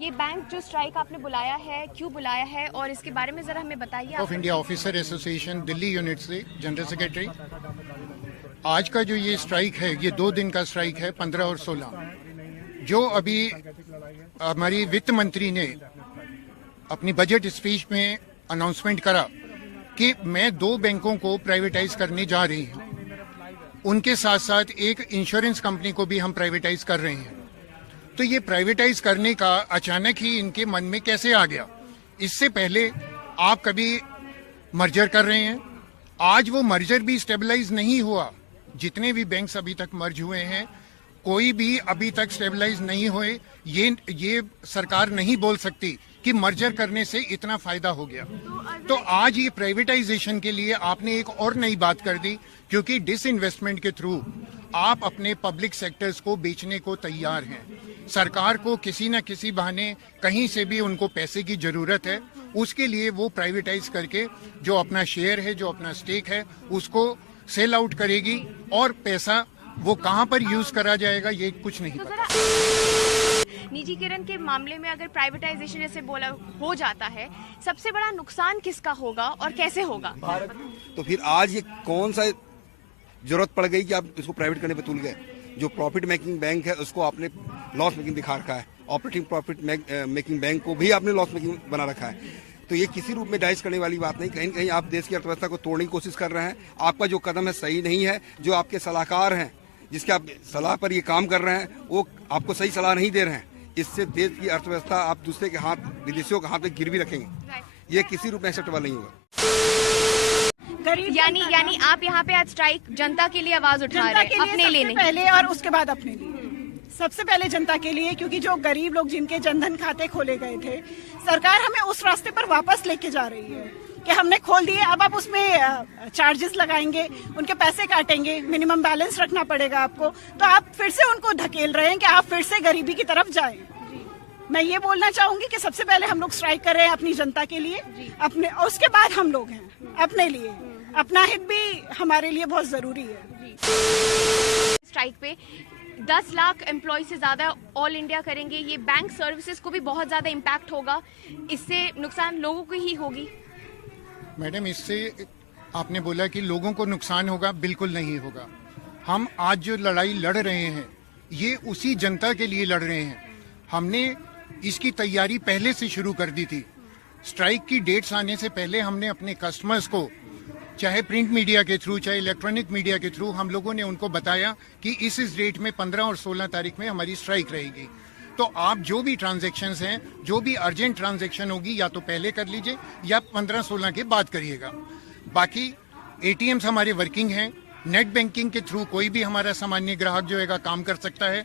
ये बैंक जो स्ट्राइक आपने बुलाया है, क्यों बुलाया है और इसके बारे में जरा हमें बताइए। Of India officer association Delhi unit से जनरल सेक्रेटरी। आज का जो ये स्ट्राइक है, ये 2 दिन का स्ट्राइक है, 15 और 16। जो अभी हमारी वित्त मंत्री ने अपनी बजट स्पीच में अनाउंसमेंट करा कि मैं 2 बैंकों को प्राइवेटाइज करने जा रही हूँ, उनके साथ साथ एक इंश्योरेंस कंपनी को भी हम प्राइवेटाइज कर रहे हैं। तो ये प्राइवेटाइज करने का अचानक ही इनके मन में कैसे आ गया? इससे पहले आप कभी मर्जर कर रहे हैं, आज वो मर्जर भी स्टेबलाइज नहीं हुआ। जितने भी बैंक्स अभी तक मर्ज हुए हैं, कोई भी अभी तक स्टेबलाइज नहीं हुए। ये सरकार नहीं बोल सकती कि मर्जर करने से इतना फायदा हो गया। तो आज ये प्राइवेटाइजेशन के लिए आपने एक और नई बात कर दी, क्योंकि डिसइन्वेस्टमेंट के थ्रू आप अपने पब्लिक सेक्टर्स को बेचने को तैयार हैं। सरकार को किसी न किसी बहाने कहीं से भी उनको पैसे की जरूरत है, उसके लिए वो प्राइवेटाइज करके जो अपना शेयर है, जो अपना स्टेक है, उसको सेल आउट करेगी और पैसा वो कहां पर यूज करा जाएगा ये कुछ नहीं पता। निजीकरण के मामले में अगर प्राइवेटाइजेशन जैसे बोला हो जाता है, सबसे बड़ा नुकसान किसका होगा और कैसे होगा? तो फिर आज ये कौन सा जरूरत पड़ गई कि आप इसको प्राइवेट करने पे तुल गए? जो प्रॉफिट मेकिंग बैंक है उसको आपने लॉस मेकिंग दिखा रखा है, ऑपरेटिंग प्रॉफिट मेकिंग बैंक को भी आपने लॉस मेकिंग बना रखा है। तो ये किसी रूप में डाइस करने वाली बात नहीं। कहीं न कहीं आप देश की अर्थव्यवस्था को तोड़ने की कोशिश कर रहे हैं। आपका जो कदम है सही नहीं है। जो आपके सलाहकार हैं, जिसके आप सलाह पर ये काम कर रहे हैं, वो आपको सही सलाह नहीं दे रहे हैं। इससे देश की अर्थव्यवस्था आप दूसरे के हाथ, विदेशियों के हाथ में गिरवी रखेंगे। ये किसी रूप में एक्सेप्टेबल नहीं होगा। यानी आप यहाँ पे आज स्ट्राइक जनता के लिए आवाज उठा रहे हैं, अपने लिए नहीं? पहले और उसके बाद अपने लिए। सबसे पहले जनता के लिए, क्योंकि जो गरीब लोग जिनके जनधन खाते खोले गए थे, सरकार हमें उस रास्ते पर वापस लेके जा रही है कि हमने खोल दिए, अब आप उसमें चार्जेस लगाएंगे, उनके पैसे काटेंगे, मिनिमम बैलेंस रखना पड़ेगा आपको। तो आप फिर से उनको धकेल रहे हैं कि आप फिर से गरीबी की तरफ जाएं। मैं ये बोलना चाहूंगी कि सबसे पहले हम लोग स्ट्राइक कर रहे हैं अपनी जनता के लिए, अपने, उसके बाद हम लोग हैं अपने लिए। अपना हित भी हमारे लिए बहुत जरूरी है। स्ट्राइक पे 10 लाख एम्प्लॉय से ज्यादा ऑल इंडिया करेंगे। ये बैंक सर्विसेज को भी बहुत ज्यादा इम्पैक्ट होगा, इससे नुकसान लोगों को ही होगी। मैडम, इससे आपने बोला कि लोगों को नुकसान होगा, बिल्कुल नहीं होगा। हम आज जो लड़ाई लड़ रहे हैं, ये उसी जनता के लिए लड़ रहे हैं। हमने इसकी तैयारी पहले से शुरू कर दी थी। स्ट्राइक की डेट्स आने से पहले हमने अपने कस्टमर्स को, चाहे प्रिंट मीडिया के थ्रू, चाहे इलेक्ट्रॉनिक मीडिया के थ्रू, हम लोगों ने उनको बताया कि इस डेट में 15 और 16 तारीख में हमारी स्ट्राइक रहेगी। तो आप जो भी ट्रांजैक्शंस हैं, जो भी अर्जेंट ट्रांजैक्शन होगी, या तो पहले कर लीजिए या 15-16 के बाद करिएगा। बाकी एटीएम्स हमारे वर्किंग हैं। नेट बैंकिंग के थ्रू कोई भी हमारा सामान्य ग्राहक जो है काम कर सकता है।